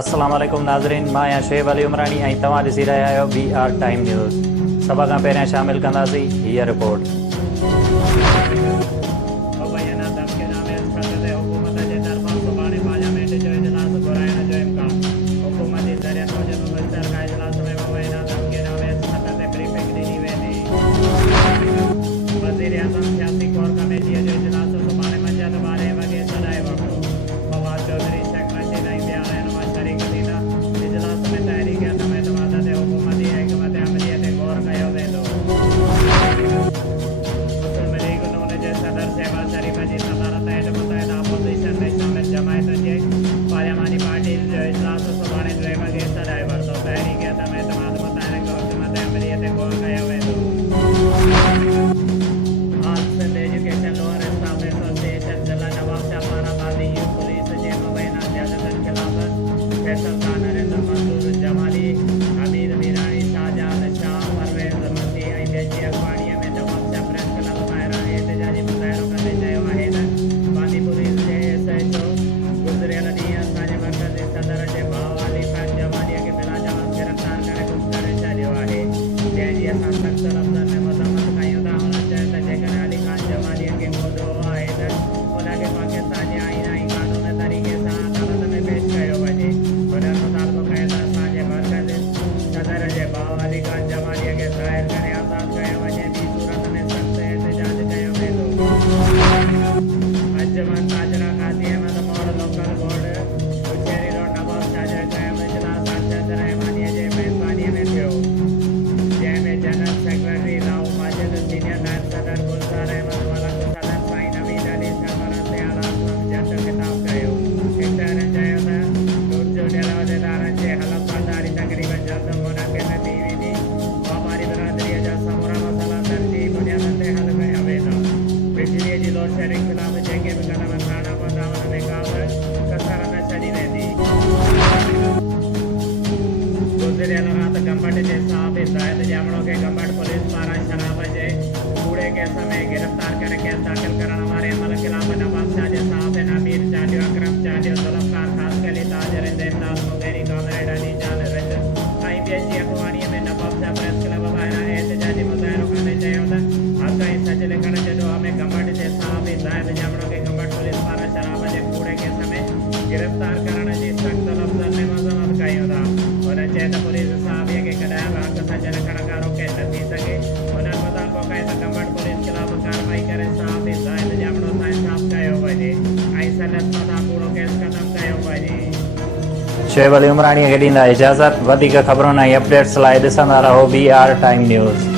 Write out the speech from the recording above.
अस्सलाम वालेकुम नाज़रीन, मां आहियां शुएब अली उमरानी ऐं तव्हां ॾिसी रहिया आहियो BR टाइम न्यूज़। सभ खां पहिरियां शामिल कंदासीं हीअ रिपोर्ट। मुबैना धमकीनामे खतरे हुकूमत जे तरफ़ां सुभाणे पार्लियामेंट जो इजलास घुराइण जो इम्कान। हुकूमती ज़रियनि मूजिबि मुश्तरका इजलास में मुबैना धमकीनामे खतरे ब्रीफिंग ॾिनी वेंदी। वज़ीर आज़म सियासी कोर कमेटीअ जो इजलास सुभाणे मंझंदि 12 वॻे सॾाए वरितो। फवाद चौधरी, शेख रशीद ऐं ॿिया रहनुमा शरीक थींदा। इजलास में तहरीक अदम एतमाद ते हुकूमती हिकमत अमलीअ ते गौर कयो वेंदो। मुस्लिम लीग नून जे सदर शहबाज शरीफ जी सदारत हेठि मुतहदा अपोज़िशन में शामिल जमायतुनि जे पार्लियामानी पार्टी जो इजलास सुभाणे 2 वॻे सॾाए वरितो। तहरीक अदम एतमाद मुतालिक़ हुकूमत अमलीअ ते गौर कयो वेंदो। All Sindh education lower staff association ज़िला नवाबशाह पारां बादी यूथ पुलिस जे मुबैना ज़ियादतनि ख़िलाफ़ फैसलता नरेंद्र मंसूर जमाली, हमीद मीरानी, शाहजहान शाह, परवेज़ मसीह ऐं ॿियनि जी अॻुवाणीअ में नवाबशाह प्रेस क्लब ॿाहिरां एहतिजाजी मुज़ाहिरो कंदे चयो आहे त बादी पुलिस जे SHO गुज़िरियल ॾींहुं असांजे मर्कज़ी सदर जे भाउ अली ख़ान जमालीअ खे बिला जवाब गिरफ़्तार करे गुम करे छॾियो आहे, जंहिंजी असां सख़्त लफ़्ज़नि में मज़म्मत कयूं था। हुन चयो त जेकॾहिं अली ख़ान जमालीअ खे मुदो आहे त उनखे पाकिस्तान जे आईन ऐं क़ानून तरीक़े सां अदालत में पेश कयो वञे। हुननि मुतालबो कयो त असांजे मर्कज़ी सदर जे भाउ अली ख़ान जमालीअ खे ज़ाहिर करे आज़ादु कयो वञे, ॿी सूरत में सख़्त एहतिजाज कयो वेंदो। अंजुमन ताजरा काज़ी अहमद मौड़ लोकल बोर्ड उछेरी रोड नवाबशाह जो क़याम इजलास अरशद रहमानीअ जे मेज़बानीअ में थियो, जंहिंमें general secretary Rao Majid, senior नायब सदर गुलज़ार अहमद मलक, सदर साईं नवीद अली सरपरस्त आला असलम जट ख़िताब कयो। इख़्तियारनि चयो त चूंडियल उहिदेदारनि जे हलफ़ बर्दारी तक़रीबन जल्द मुनक़िद थी वेंदी। वापारी बिरादरीअ जा समूरा मसइला तरजीही बुनियादनि ते हल कया वेंदा। बिजलीअ जी लोड शेडिंग ख़िलाफ़ जेके बि क़दम खणणा पवंदा उन में का बि कसर न छॾी वेंदी। गुज़िरियल राति गंबट जे साहब हिदायत ॼामणो खे गंबट पुलिस पारां शराब जे कूड़े केस में गिरफ़्तार करे केस दाख़िल करण वारे अमल ख़िलाफ़ नवाबशाह जे साहब अमीर चांडियो, अकरम चांडियो, ज़ुल्फ़कार ख़ासि अली, ताजर इमदाद मुगैरी, कॉमरेड अली जान रिज ऐं ॿियनि जी अॻुवाणीअ में नवाबशाह प्रेस क्लब ॿाहिरां एहतिजाजी मुज़ाहिरो कंदे चयो त हक़ ऐं सच लिखण जे ॾोह में गंबट जे साहब हिदायत ॼामणो खे गंबट पुलिस पारां शराब जे कूड़े केस में गिरफ़्तार करण जी सख़्त लफ़्ज़नि में मज़म्मत कयूं था। हुन चयो त पुलिस साहबीअ खे कॾहिं बि हक़ सच लिखण खां रोके न थी सघे। हुननि मुतालबो कयो त गंबट पुलिस ख़िलाफ़ कार्रवाई करे साहब हिदायत ॼामणो सां इंसाफ़ कयो वञे ऐं संदसि मथां कूड़ो केस ख़तमु कयो वञे। शुएब अली उमरानीअ खे ॾींदा इजाज़त। वधीक ख़बरुनि ऐं अपडेट्स लाइ ॾिसंदा रहो BR टाइम न्यूज़।